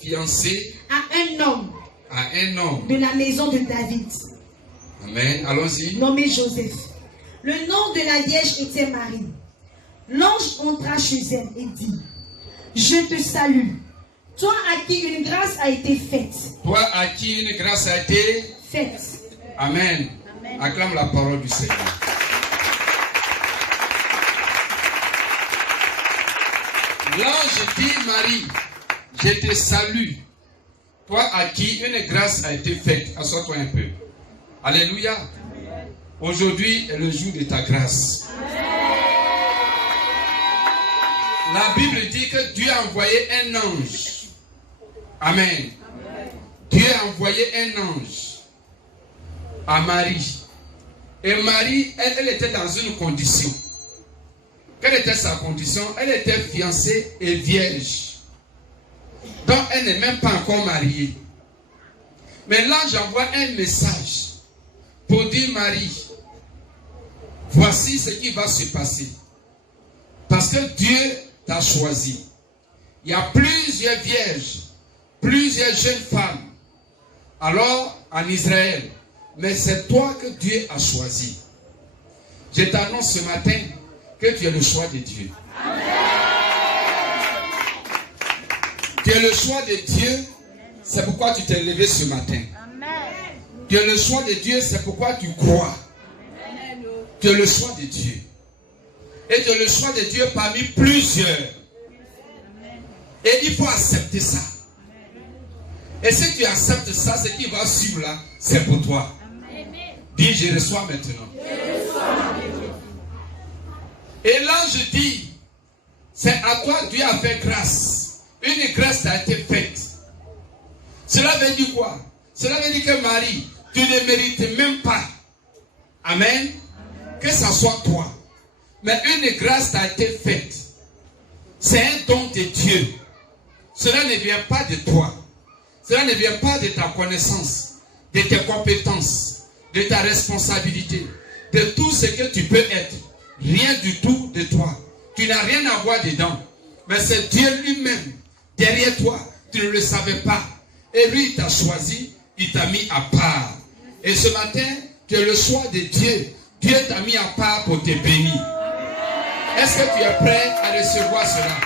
fiancée à un homme de la maison de David. Amen. Allons-y. Nommé Joseph. Le nom de la vierge était Marie. L'ange entra chez elle et dit: Je te salue, toi à qui une grâce a été faite. Toi à qui une grâce a été faite. Amen. Amen. Acclame la parole du Seigneur. L'ange dit: Marie, je te salue, toi à qui une grâce a été faite. Assois-toi un peu. Alléluia. Aujourd'hui est le jour de ta grâce. La Bible dit que Dieu a envoyé un ange. Amen. Dieu a envoyé un ange à Marie. Et Marie, elle était dans une condition. Quelle était sa condition? Elle était fiancée et vierge. Donc elle n'est même pas encore mariée. Mais l'ange envoie un message pour dire: Marie, voici ce qui va se passer. Parce que Dieu t'a choisi. Il y a plusieurs vierges, plusieurs jeunes femmes. Alors, en Israël, mais c'est toi que Dieu a choisi. Je t'annonce ce matin que tu es le choix de Dieu. Amen. Tu es le choix de Dieu, c'est pourquoi tu t'es levé ce matin. Amen. Tu es le choix de Dieu, c'est pourquoi tu crois. Amen. Tu es le choix de Dieu. Et tu es le choix de Dieu parmi plusieurs. Amen. Et il faut accepter ça. Et si tu acceptes ça, ce qui va suivre là, c'est pour toi. Amen. Dis: je reçois maintenant. Et l'ange dit: c'est à toi Dieu a fait grâce. Une grâce a été faite. Cela veut dire quoi? Cela veut dire que Marie, tu ne mérites même pas. Amen. Que ça soit toi. Mais une grâce a été faite. C'est un don de Dieu. Cela ne vient pas de toi. Cela ne vient pas de ta connaissance, de tes compétences, de ta responsabilité, de tout ce que tu peux être. Rien du tout de toi. Tu n'as rien à voir dedans. Mais c'est Dieu lui-même derrière toi. Tu ne le savais pas. Et lui, il t'a choisi, il t'a mis à part. Et ce matin, tu es le choix de Dieu. Dieu t'a mis à part pour te bénir. Est-ce que tu es prêt à recevoir cela?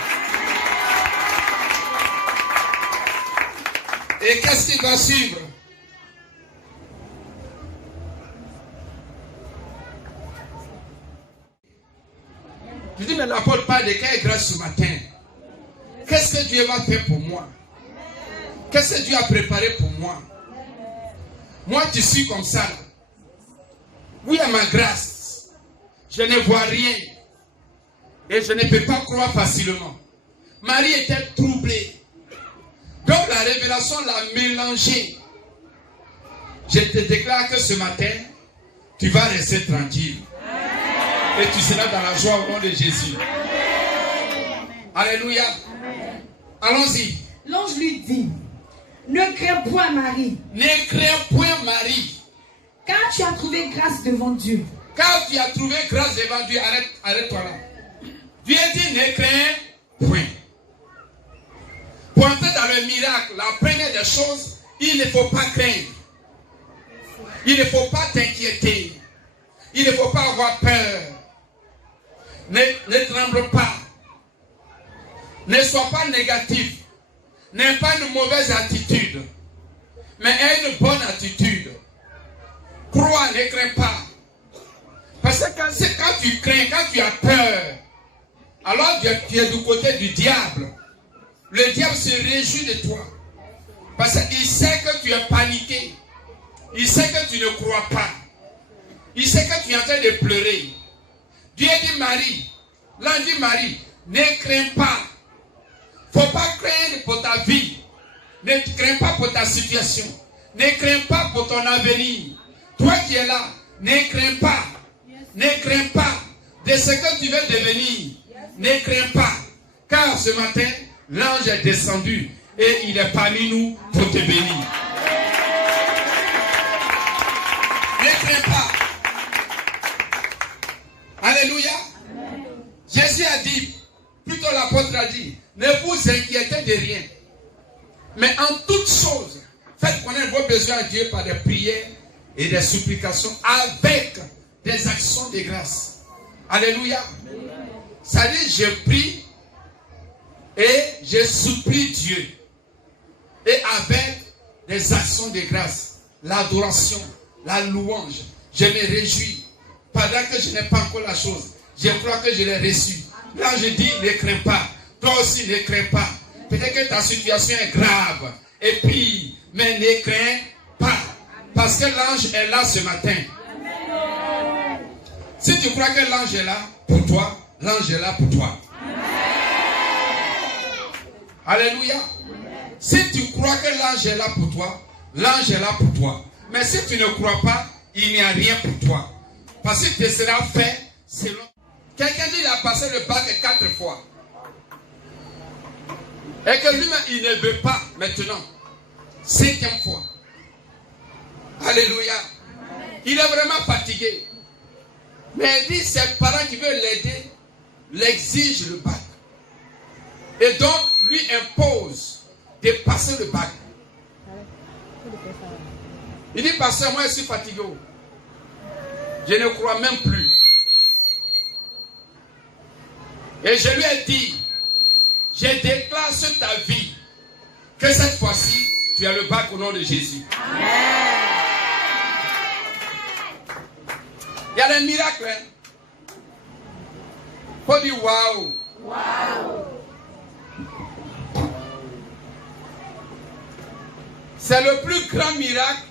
Et qu'est-ce qui va suivre? Je dis: mais l'apôtre parle de quelle grâce ce matin? Qu'est-ce que Dieu va faire pour moi? Qu'est-ce que Dieu a préparé pour moi? Moi, tu suis comme ça. Oui, à ma grâce, je ne vois rien. Et je ne peux pas croire facilement. Marie était troublée. Donc la révélation l'a mélangée. Je te déclare que ce matin, tu vas rester tranquille. Et tu seras dans la joie au nom de Jésus. Amen. Alléluia. Amen. Allons-y. L'ange lui dit: ne crains point, Marie. Ne crains point, Marie. Car tu as trouvé grâce devant Dieu. Car tu as trouvé grâce devant Dieu. Arrête-toi là. Dieu dit: ne crains point. Pour entrer dans le miracle, la première des choses, il ne faut pas craindre. Il ne faut pas t'inquiéter. Il ne faut pas avoir peur. Ne tremble pas. Ne sois pas négatif. N'aie pas une mauvaise attitude. Mais aie une bonne attitude. Crois, ne crains pas. Parce que quand tu crains, quand tu as peur, alors tu es du côté du diable. Le diable se réjouit de toi. Parce qu'il sait que tu es paniqué. Il sait que tu ne crois pas. Il sait que tu es en train de pleurer. Dieu dit: Marie, l'ange dit: Marie, ne crains pas. Il ne faut pas craindre pour ta vie. Ne crains pas pour ta situation. Ne crains pas pour ton avenir. Toi qui es là, ne crains pas. Ne crains pas de ce que tu veux devenir. Ne crains pas. Car ce matin, l'ange est descendu et il est parmi nous pour te bénir. Ne crains pas. Alléluia. Amen. Jésus a dit, plutôt l'apôtre a dit: ne vous inquiétez de rien. Mais en toutes choses, faites connaître vos besoins à Dieu par des prières et des supplications avec des actions de grâce. Alléluia. Ça dit, je prie et je supplie Dieu. Et avec des actions de grâce, l'adoration, la louange, je me réjouis. Pendant que je n'ai pas encore la chose, je crois que je l'ai reçue. Là, je dis, ne crains pas. Toi aussi, ne crains pas. Peut-être que ta situation est grave et pire, mais ne crains pas. Parce que l'ange est là ce matin. Si tu crois que l'ange est là pour toi, l'ange est là pour toi. Alléluia. Si tu crois que l'ange est là pour toi, l'ange est là pour toi. Mais si tu ne crois pas, il n'y a rien pour toi. Parce que ce sera fait selon. Quelqu'un dit qu'il a passé le bac 4 fois. Et que lui-même, il ne veut pas maintenant. 5e fois. Alléluia. Il est vraiment fatigué. Mais il dit, ses parents qui veulent l'aider, l'exigent le bac. Et donc, lui impose de passer le bac. Il dit, pasteur, moi je suis fatigué. Je ne crois même plus. Et je lui ai dit, je déclare sur ta vie que cette fois-ci, tu as le bac au nom de Jésus. Amen. Il y a des miracles. Hein? Faut dire waouh. Wow. C'est le plus grand miracle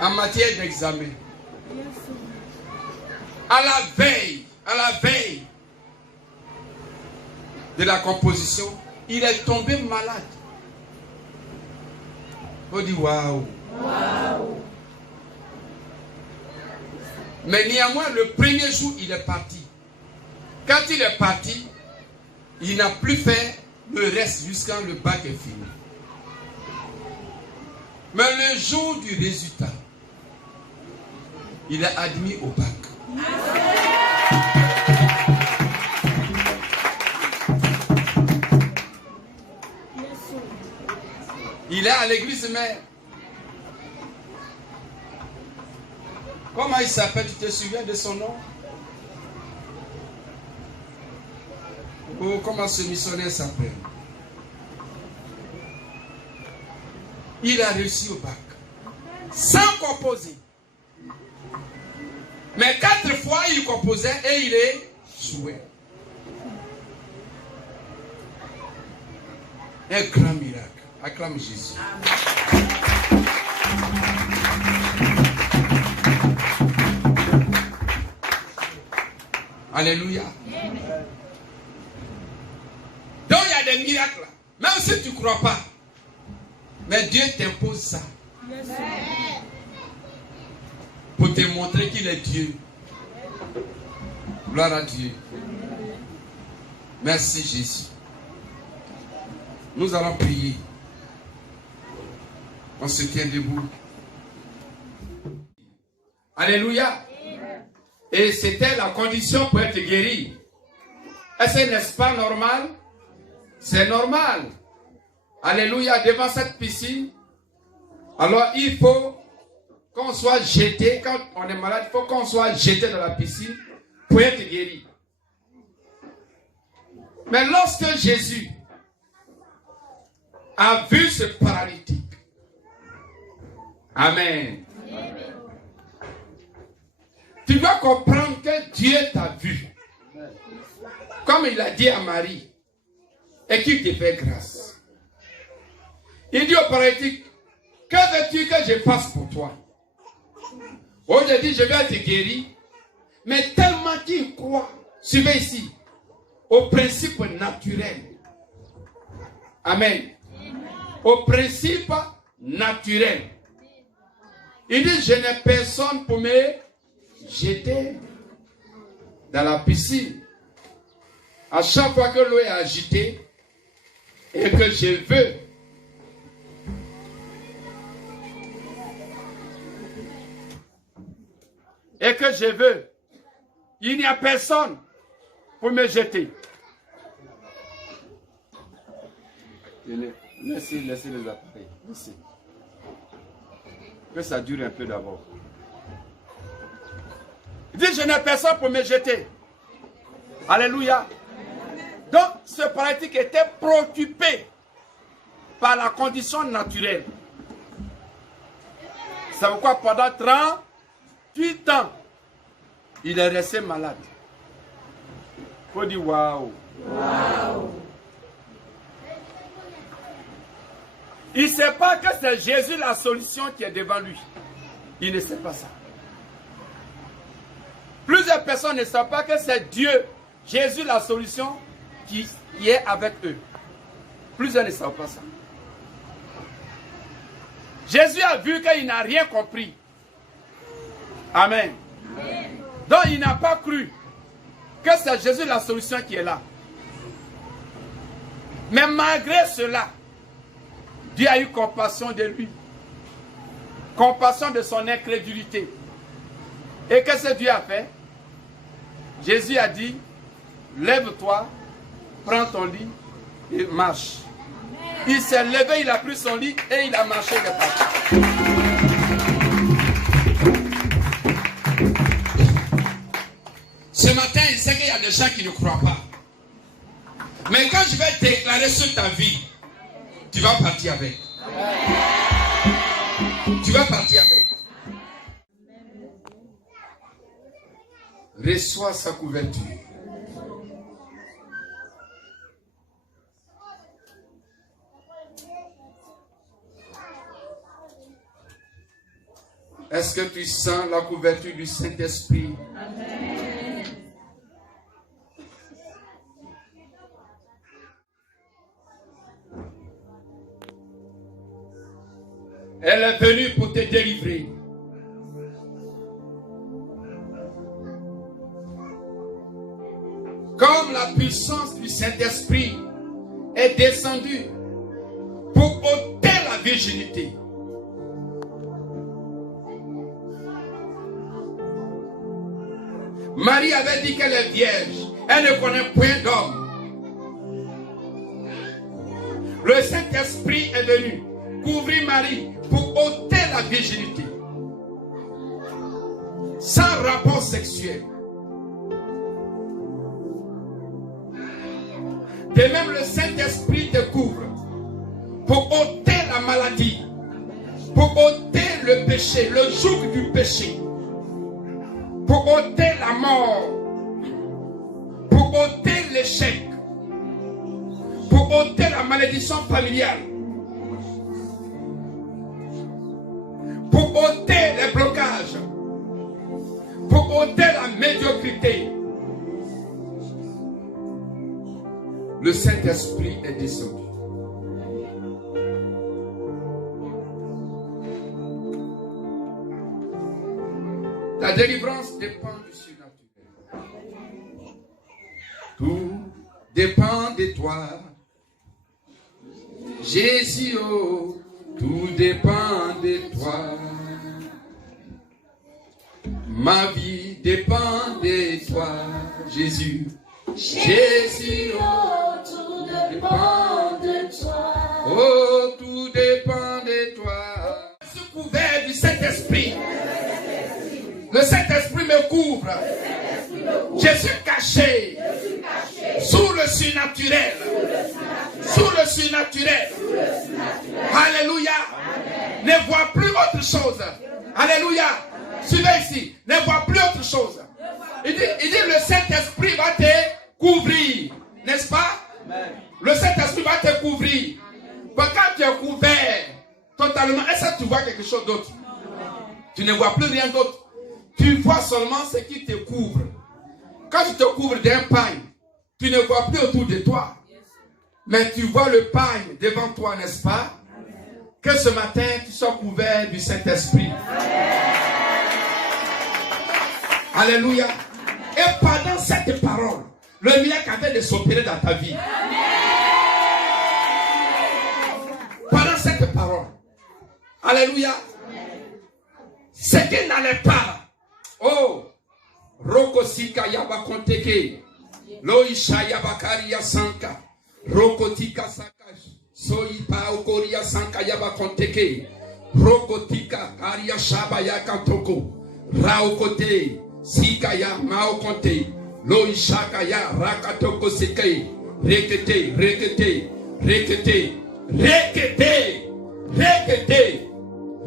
en matière d'examen. À la veille de la composition, il est tombé malade. Faut dire waouh. Wow. Mais néanmoins, le premier jour, il est parti. Quand il est parti, il n'a plus fait le reste jusqu'à le bac est fini. Mais le jour du résultat, il est admis au bac. Il est à l'église mère. Comment il s'appelle? Tu te souviens de son nom? Oh, comment ce missionnaire s'appelle? Il a réussi au bac. Sans composer. Mais 4 fois il composait et il est joué. Un grand miracle. Acclame Jésus. Alléluia. Donc il y a des miracles. Même si tu ne crois pas. Mais Dieu t'impose ça. Pour te montrer qu'il est Dieu. Gloire à Dieu. Merci Jésus. Nous allons prier. On se tient debout. Alléluia. Et c'était la condition pour être guéri. Est-ce que n'est-ce pas normal? C'est normal. Alléluia. Devant cette piscine, alors il faut qu'on soit jeté. Quand on est malade, il faut qu'on soit jeté dans la piscine pour être guéri. Mais lorsque Jésus a vu ce paralytique, Amen. Tu dois comprendre que Dieu t'a vu. Comme il a dit à Marie. Et qu'il te fait grâce. Il dit au paralytique, que veux-tu que je fasse pour toi? Aujourd'hui, je vais être guéri. Mais tellement qu'il croit, suivez ici, au principe naturel. Amen. Au principe naturel. Il dit, je n'ai personne pour me jeter dans la piscine. À chaque fois que l'eau est agitée et que je veux il n'y a personne pour me jeter. Laissez les appareils. Laissez. Que ça dure un peu d'abord. Il dit, je n'ai personne pour me jeter. Alléluia. Donc, ce paralytique était préoccupé par la condition naturelle. C'est pourquoi pendant 38 ans, il est resté malade. Il faut dire waouh. Wow. Il ne sait pas que c'est Jésus la solution qui est devant lui. Il ne sait pas ça. Plusieurs personnes ne savent pas que c'est Dieu, Jésus la solution qui est avec eux. Plusieurs ne savent pas ça. Jésus a vu qu'il n'a rien compris. Amen. Donc il n'a pas cru que c'est Jésus la solution qui est là. Mais malgré cela, Dieu a eu compassion de lui. Compassion de son incrédulité. Et qu'est-ce que Dieu a fait? Jésus a dit, lève-toi, prends ton lit et marche. Il s'est levé, il a pris son lit et il a marché de partout. Ce matin, il sait qu'il y a des gens qui ne croient pas. Mais quand je vais déclarer sur ta vie, tu vas partir avec. Tu vas partir avec. Reçois sa couverture. Est-ce que tu sens la couverture du Saint-Esprit? Amen. Elle est venue pour te délivrer. Comme la puissance du Saint-Esprit est descendue pour ôter la virginité. Marie avait dit qu'elle est vierge. Elle ne connaît point d'homme. Le Saint-Esprit est venu couvrir Marie pour ôter la virginité. Sans rapport sexuel. De même, le Saint-Esprit te couvre pour ôter la maladie, pour ôter le péché, le joug du péché, pour ôter la mort, pour ôter l'échec, pour ôter la malédiction familiale, pour ôter les blocages, pour ôter la médiocrité. Le Saint-Esprit est descendu. Ta délivrance dépend du surnaturel. Tout dépend de toi. Jésus, oh, tout dépend de toi. Ma vie dépend de toi, Jésus. Jésus, oh, tout dépend de toi. Oh, tout dépend de toi. Je suis couvert du Saint-Esprit. Le Saint-Esprit me couvre. Je suis caché sous le surnaturel. Sous le surnaturel. Alléluia. Ne vois plus autre chose. Alléluia. Suivez ici. Ne vois plus autre chose. Il dit le Saint-Esprit va te couvrir. N'est-ce pas? Le Saint-Esprit va te couvrir. Quand tu es couvert totalement, est-ce que tu vois quelque chose d'autre? Tu ne vois plus rien d'autre. Tu vois seulement ce qui te couvre. Quand tu te couvres d'un pagne, tu ne vois plus autour de toi. Mais tu vois le pagne devant toi, n'est-ce pas? Que ce matin, tu sois couvert du Saint-Esprit. Alléluia. Et pendant cette parole, le miracle avait de s'opérer dans ta vie. Pendant cette parole. Alléluia. Ce qui n'allait pas. Oh, Rokosika Yabakonteke, Loisha Yabakari Yasanka, Rokotika Saka, Soipa Okoria Sankayaba Konteke. Rokotika Aria Shabaya Kantoko. Raokote. Sikaya Maokonte. Loishakaya Rakatoko Seke. Rekete, rekete, rekete, rekete, rekete,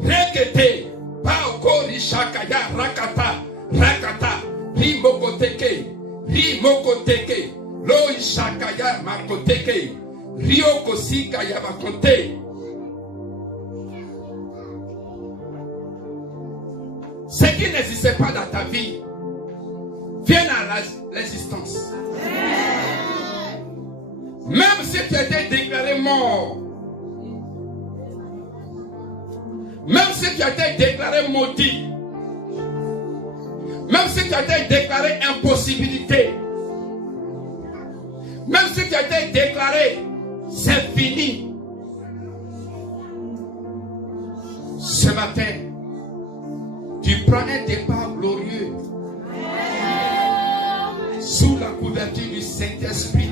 rekete. Paokori Shakaya Rakata. Rakata. Rimokoteke. Rimokoteke. Loishakaya Makoteke. Ryoko Sikaya Makonte. Ce qui n'existait pas dans ta vie vient à l'existence. Même si tu as été déclaré mort, même si tu as été déclaré maudit, même si tu as été déclaré impossibilité, même si tu as été déclaré c'est fini, ce matin, tu prends un départ glorieux sous la couverture du Saint-Esprit.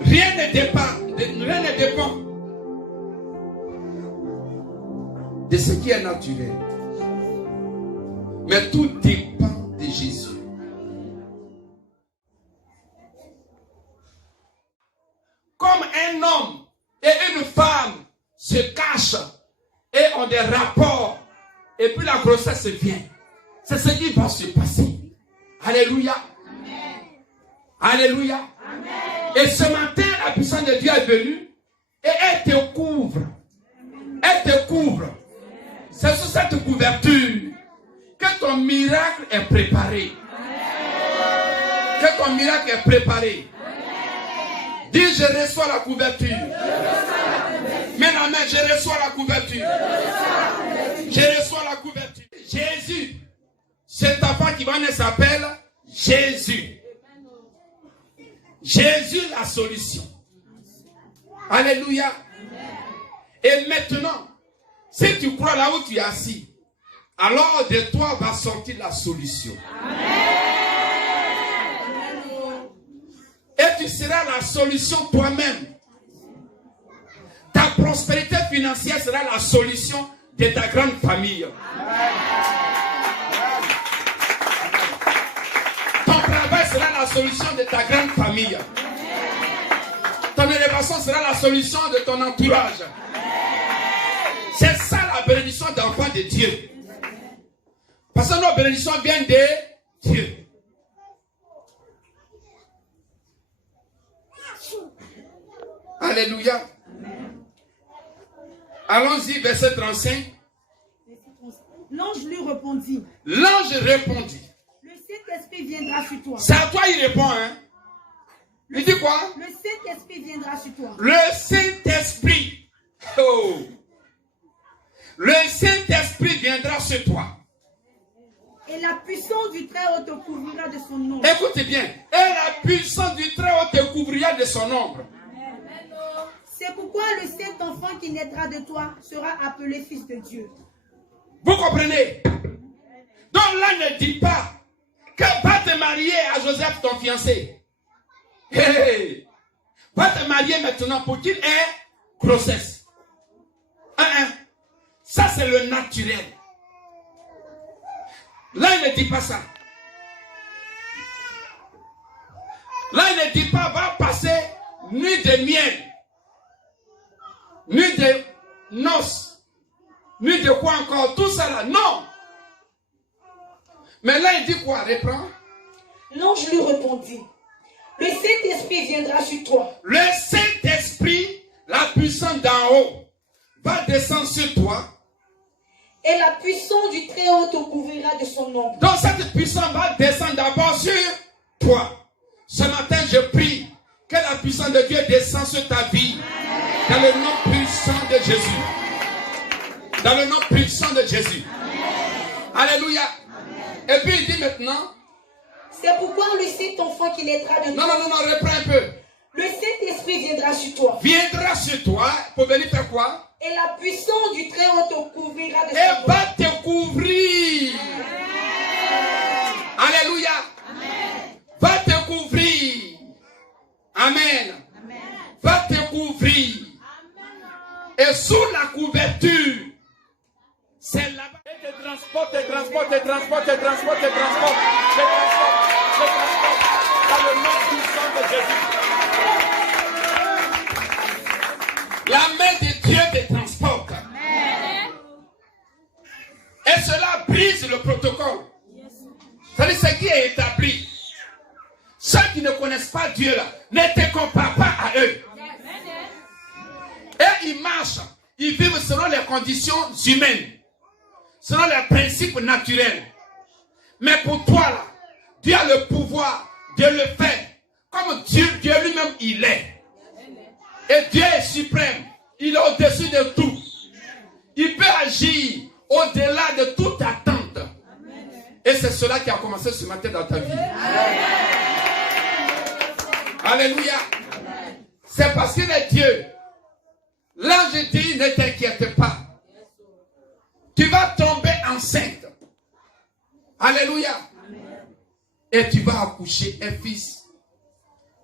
Rien ne dépend de ce qui est naturel. Mais tout dépend de Jésus. Comme un homme et une femme se cachent et ont des rapports, et puis la grossesse vient. C'est ce qui va se passer. Alléluia. Amen. Alléluia. Amen. Et ce matin, la puissance de Dieu est venue et elle te couvre. Elle te couvre. C'est sous cette couverture que ton miracle est préparé. Que ton miracle est préparé. Dis, je reçois la couverture. Mets la main, je reçois la couverture. Je reçois la couverture. Jésus, cet enfant qui va naître s'appelle Jésus. Jésus, la solution. Alléluia. Et maintenant, si tu crois là où tu es assis, alors de toi va sortir la solution. Et tu seras la solution toi-même. Ta prospérité financière sera la solution de ta grande famille. Ton travail sera la solution de ta grande famille. Ton élévation sera la solution de ton entourage. C'est ça la bénédiction d'enfant de Dieu. Parce que nos bénédictions viennent de Dieu. Alléluia. Allons-y, verset 35. L'ange lui répondit. L'ange répondit. Le Saint-Esprit viendra sur toi. C'est à toi il répond, hein. Il dit quoi? Le Saint-Esprit viendra sur toi. Le Saint-Esprit. Oh. Le Saint-Esprit viendra sur toi. Et la puissance du Très-Haut te couvrira de son ombre. Écoutez bien. Et la puissance du Très-Haut te couvrira de son ombre. C'est pourquoi le Saint-Enfant qui naîtra de toi sera appelé Fils de Dieu. Vous comprenez? Donc là, ne dis pas que va te marier à Joseph, ton fiancé. Hey, va te marier maintenant pour qu'il ait grossesse. Ça, c'est le naturel. Là, il ne dit pas ça. Là, il ne dit pas va passer nuit de miel, nuit de noces, nuit de quoi encore, tout ça là. Non. Mais là, il dit quoi? Reprends. L'ange lui répondit. Le Saint-Esprit viendra sur toi. Le Saint-Esprit, la puissance d'en haut, va descendre sur toi. Et la puissance du Très-Haut te couvrira de son ombre. Donc cette puissance va descendre d'abord sur toi. Ce matin, je prie que la puissance de Dieu descende sur ta vie. Dans le nom puissant de Jésus. Dans le nom puissant de Jésus. Alléluia. Et puis il dit maintenant. C'est pourquoi le Saint-Enfant qui naîtra de toi. Non, reprends un peu. Le Saint-Esprit viendra sur toi. Viendra sur toi pour venir faire quoi? Et la puissance du Très-Haut te couvrira de son ombre. Et va te couvrir. que sous la couverture, c'est là-bas. Et te transporte dans le nom puissant de Jésus. La main de Dieu te transporte. Et cela brise le protocole. C'est-à-dire ce qui est établi. Ceux qui ne connaissent pas Dieu là, ne te compare pas à eux. Et ils marchent, ils vivent selon les conditions humaines, selon les principes naturels. Mais pour toi là, Dieu a le pouvoir de le faire. Comme Dieu lui-même il est. Et Dieu est suprême. Il est au-dessus de tout. Il peut agir au-delà de toute attente. Et c'est cela qui a commencé ce matin dans ta vie. Alléluia. C'est parce qu'il est Dieu. L'ange dit, ne t'inquiète pas. Tu vas tomber enceinte. Alléluia. Et tu vas accoucher un fils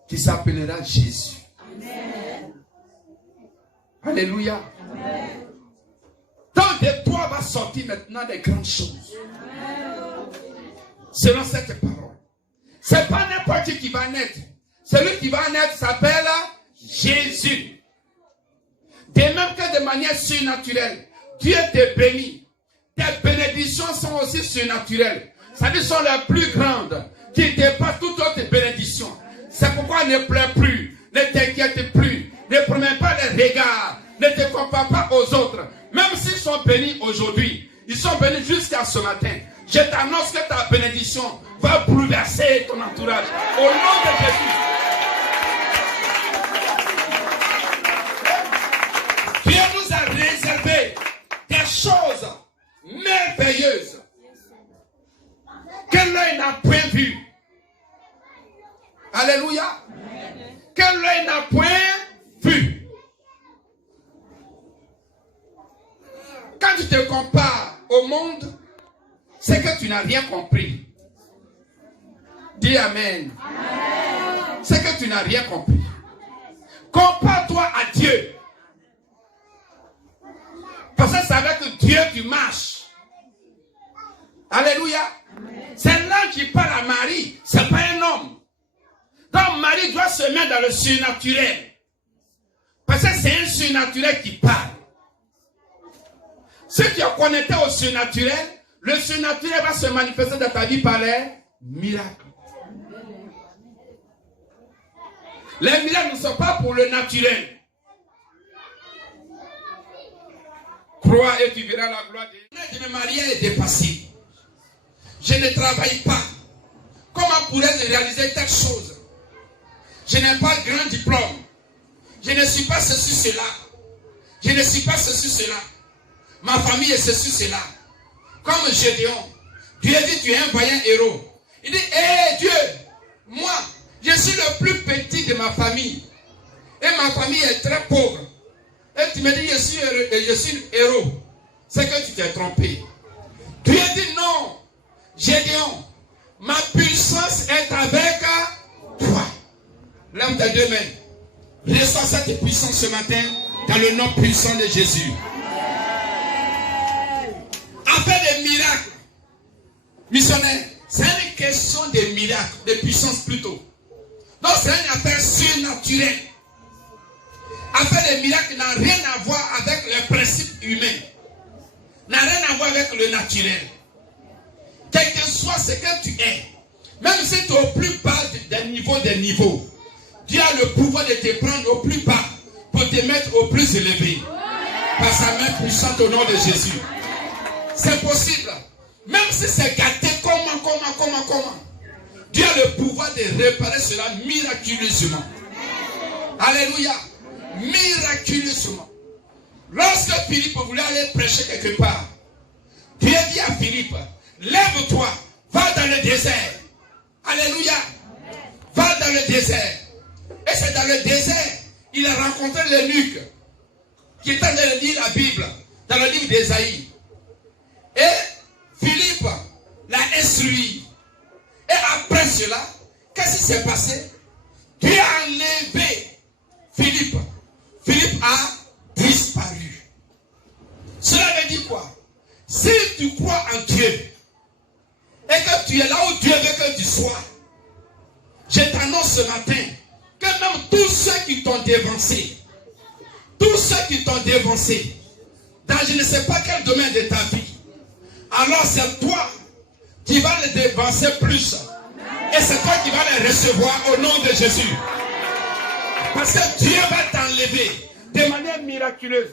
qui s'appellera Jésus. Alléluia. Donc de toi va sortir maintenant des grandes choses. Selon cette parole. C'est pas n'importe qui va naître. Celui qui va naître s'appelle Jésus. De même que de manière surnaturelle, Dieu te bénit. Tes bénédictions sont aussi surnaturelles. C'est-à-dire sont les plus grandes, qui dépassent toute autre bénédiction. C'est pourquoi ne pleure plus, ne t'inquiète plus, ne promets pas les regards, ne te compare pas aux autres. Même s'ils sont bénis aujourd'hui, ils sont bénis jusqu'à ce matin. Je t'annonce que ta bénédiction va bouleverser ton entourage. Au nom de Jésus. Dieu nous a réservé des choses merveilleuses que l'œil n'a point vues. Alléluia. Que l'œil n'a point vu. Quand tu te compares au monde, c'est que tu n'as rien compris. Dis Amen. C'est que tu n'as rien compris. Compare-toi à Dieu. Parce que c'est avec Dieu que tu marches. Alléluia. C'est l'ange qui parle à Marie. Ce n'est pas un homme. Donc Marie doit se mettre dans le surnaturel. Parce que c'est un surnaturel qui parle. Ceux qui ont connecté au surnaturel, le surnaturel va se manifester dans ta vie par les miracles. Les miracles ne sont pas pour le naturel. Crois et tu verras la gloire de Dieu. Je me marie et dépassé. Je ne travaille pas. Comment pourrais-je réaliser telle chose? Je n'ai pas grand diplôme. Je ne suis pas ceci, cela. Je ne suis pas ceci, cela. Ma famille est ceci, cela. Comme Gédéon. Dieu dit, tu es un vaillant héros. Il dit, hé Dieu, moi, je suis le plus petit de ma famille. Et ma famille est très pauvre. Et tu me dis, je suis héros. C'est que tu t'es trompé. Dieu dit, non, Gédéon, ma puissance est avec toi. Lève tes deux mains. Reçois cette puissance ce matin dans le nom puissant de Jésus. Afin des miracles, missionnaire, c'est une question de miracles, de puissance plutôt. Donc c'est une affaire surnaturelle. Affaire des miracles n'a rien à voir avec les principes humains. N'a rien à voir avec le naturel. Quel que soit ce que tu es, même si tu es au plus bas des niveaux, Dieu a le pouvoir de te prendre au plus bas pour te mettre au plus élevé. Par sa main puissante au nom de Jésus. C'est possible. Même si c'est gâté, comment. Dieu a le pouvoir de réparer cela miraculeusement. Alléluia. Miraculeusement. Lorsque Philippe voulait aller prêcher quelque part, Dieu dit à Philippe, lève-toi, va dans le désert. Alléluia. Va dans le désert. Et c'est dans le désert, il a rencontré l'eunuque qui était en train de lire la Bible, dans le livre d'Ésaïe. Et Philippe l'a instruit. Et après cela, qu'est-ce qui s'est passé? Dieu a enlevé Philippe. Philippe a disparu. tu crois en Dieu et que tu es là où Dieu veut que tu sois, je t'annonce ce matin que même tous ceux qui t'ont dévancé, dans je ne sais pas quel domaine de ta vie, alors c'est toi qui vas les dévancer plus. Et c'est toi qui vas les recevoir au nom de Jésus. Parce que Dieu va t'enlever de manière miraculeuse.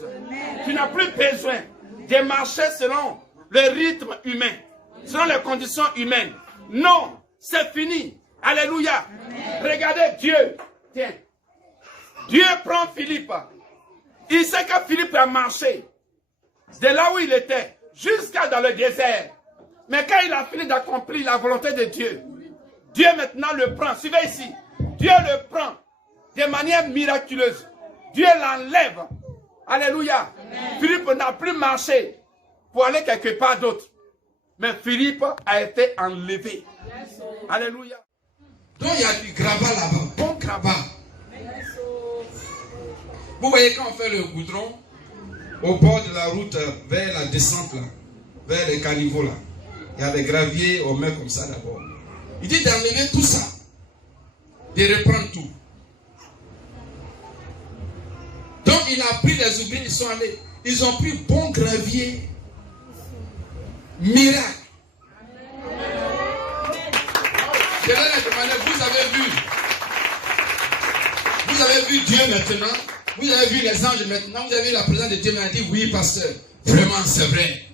Tu n'as plus besoin de marcher selon le rythme humain, selon les conditions humaines. Non, c'est fini. Alléluia. Regardez Dieu. Tiens. Dieu prend Philippe. Il sait que Philippe a marché de là où il était jusqu'à dans le désert. Mais quand il a fini d'accomplir la volonté de Dieu, Dieu maintenant le prend. Suivez ici. Dieu le prend de manière miraculeuse. Dieu l'enlève. Alléluia. Amen. Philippe n'a plus marché pour aller quelque part d'autre. Mais Philippe a été enlevé. Alléluia. Donc il y a du grabat là-bas. Bon grabat. Vous voyez quand on fait le goudron, au bord de la route, vers la descente là, vers les caniveaux là, il y a des graviers, on met comme ça d'abord. Il dit d'enlever tout ça, de reprendre tout. Donc il a pris les ouvriers, ils sont allés, ils ont pris bon gravier, miracle. Je vais les demander, vous avez vu Dieu maintenant, vous avez vu les anges maintenant, vous avez vu la présence de Dieu, mais il a dit oui pasteur, vraiment c'est vrai.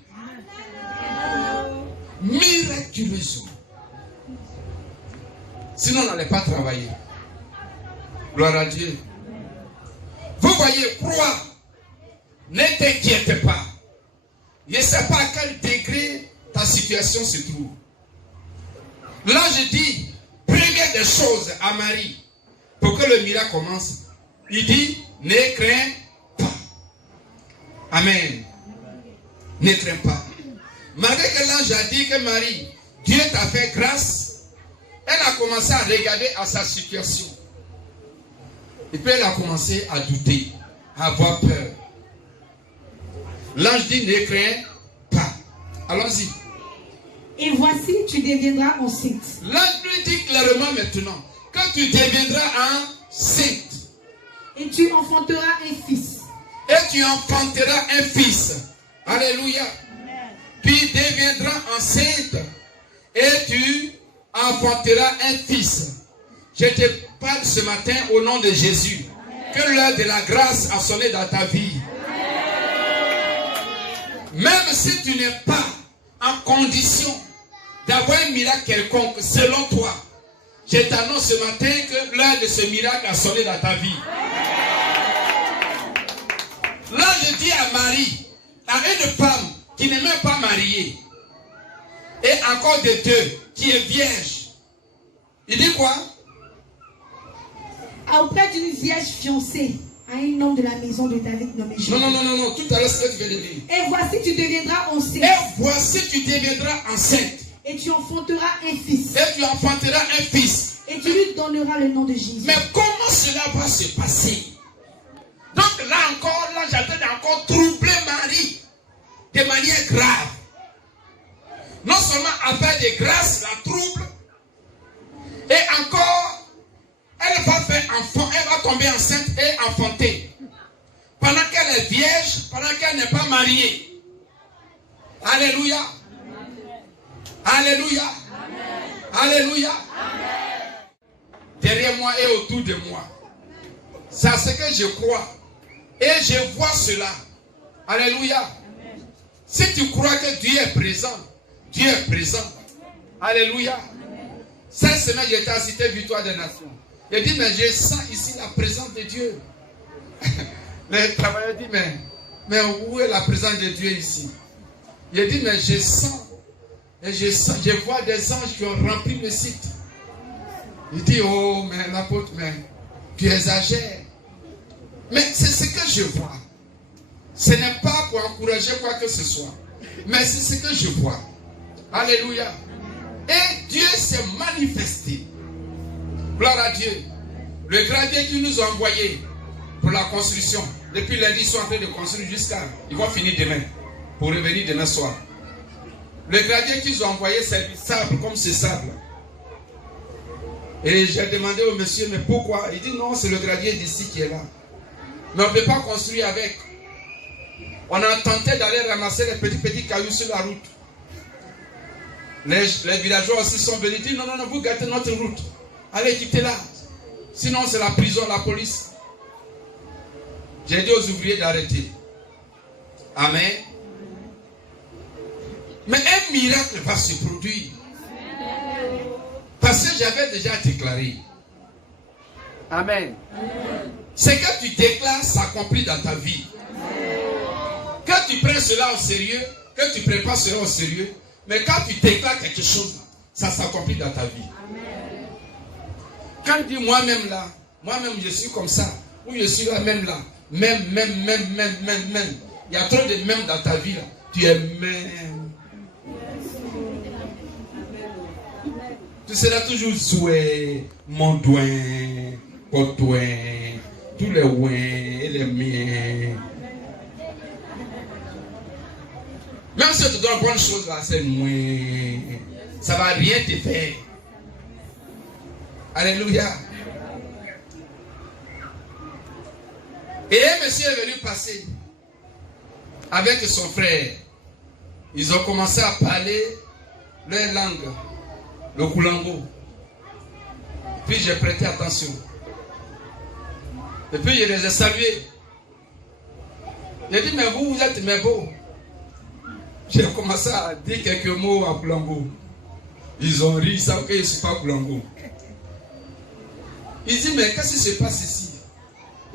Miraculeusement. Sinon on n'allait pas travailler. Gloire à Dieu. Vous voyez, crois. Ne t'inquiète pas. Je ne sais pas à quel degré ta situation se trouve. Là je dis, première des choses à Marie, pour que le miracle commence, il dit, ne crains pas. Amen. Ne crains pas. Malgré que l'ange a dit que Marie, Dieu t'a fait grâce, elle a commencé à regarder à sa situation. Et puis elle a commencé à douter, à avoir peur. L'ange dit, ne crains pas. Allons-y. Et voici, tu deviendras enceinte. L'ange lui dit clairement maintenant, que tu deviendras enceinte. Et tu enfanteras un fils. Et tu enfanteras un fils. Alléluia. Tu deviendras enceinte et tu enfanteras un fils. Je te parle ce matin au nom de Jésus. Que l'heure de la grâce a sonné dans ta vie. Même si tu n'es pas en condition d'avoir un miracle quelconque selon toi, je t'annonce ce matin que l'heure de ce miracle a sonné dans ta vie. Là je dis à Marie, à une femme qui n'est même pas mariée, et encore de deux, qui est vierge, il dit quoi? Auprès d'une vierge fiancée à un homme de la maison de David nommé Jésus. Non, tout à l'heure, ce que tu viens de dire. Et voici, tu deviendras enceinte. Et voici, tu deviendras enceinte. Et tu enfanteras un fils. Et tu enfanteras un fils. Et tu lui donneras le nom de Jésus. Mais comment cela va se passer? Donc là encore, là j'attends encore troubler Marie de manière grave. Non seulement affaire de grâce, la trouble, et encore, elle va faire enfant, elle va tomber enceinte et enfanter. Pendant qu'elle est vierge, pendant qu'elle n'est pas mariée. Alléluia. Alléluia. Alléluia. Derrière moi et autour de moi. C'est à ce que je crois. Et je vois cela. Alléluia. Si tu crois que Dieu est présent, Dieu est présent. Alléluia. Cette semaine, j'étais à Cité Victoire des Nations. Il dit, mais je sens ici la présence de Dieu. Le travailleur dit, mais où est la présence de Dieu ici? Il dit, mais je sens. Et je vois des anges qui ont rempli le site. Il dit, oh, mais l'apôtre, mais tu exagères. Mais c'est ce que je vois. Ce n'est pas pour encourager quoi que ce soit. Mais c'est ce que je vois. Alléluia. Et Dieu s'est manifesté. Gloire à Dieu. Le gravier qui nous a envoyé pour la construction. Depuis lundi, ils sont en train de construire jusqu'à... Ils vont finir demain. Pour revenir demain soir. Le gravier qu'ils ont envoyé, c'est du sable, comme ce sable. Et j'ai demandé au monsieur, mais pourquoi? Il dit non, c'est le gravier d'ici qui est là. Mais on ne peut pas construire avec. On a tenté d'aller ramasser les petits cailloux sur la route. Les villageois aussi sont venus dire non, vous gâtez notre route. Allez, quittez-la. Sinon, c'est la prison, la police. J'ai dit aux ouvriers d'arrêter. Amen. Mais un miracle va se produire. Parce que j'avais déjà déclaré. Amen. Ce que tu déclares s'accomplit dans ta vie. Que tu prennes cela au sérieux, que tu prépares cela au sérieux, mais quand tu déclares quelque chose, ça s'accomplit dans ta vie. Quand tu dis moi-même là, moi-même je suis comme ça, ou je suis là, même là, même. Il y a trop de même dans ta vie là. Tu es même. Tu seras toujours souhait, mon doigt, cotoin, tous les ouins et les miens. Même si tu donnes bonne chose là, c'est moins. Ça ne va rien te faire. Alléluia. Et un monsieur est venu passer avec son frère. Ils ont commencé à parler leur langue, le Koulango. Puis j'ai prêté attention. Et puis je les ai salués. J'ai dit, mais vous êtes mes beaux. J'ai commencé à dire quelques mots en Koulango. Ils ont ri, ils savent que je ne suis pas Koulango. Ils disent, mais qu'est-ce qui se passe ici?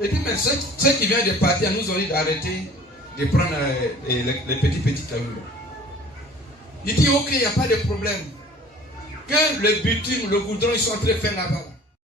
J'ai dit, mais ceux qui viennent de partir nous ont dit d'arrêter de prendre les petits cailloux. Il dit, ok, il n'y a pas de problème. Que le bitume, le goudron, ils sont en train de faire là-bas.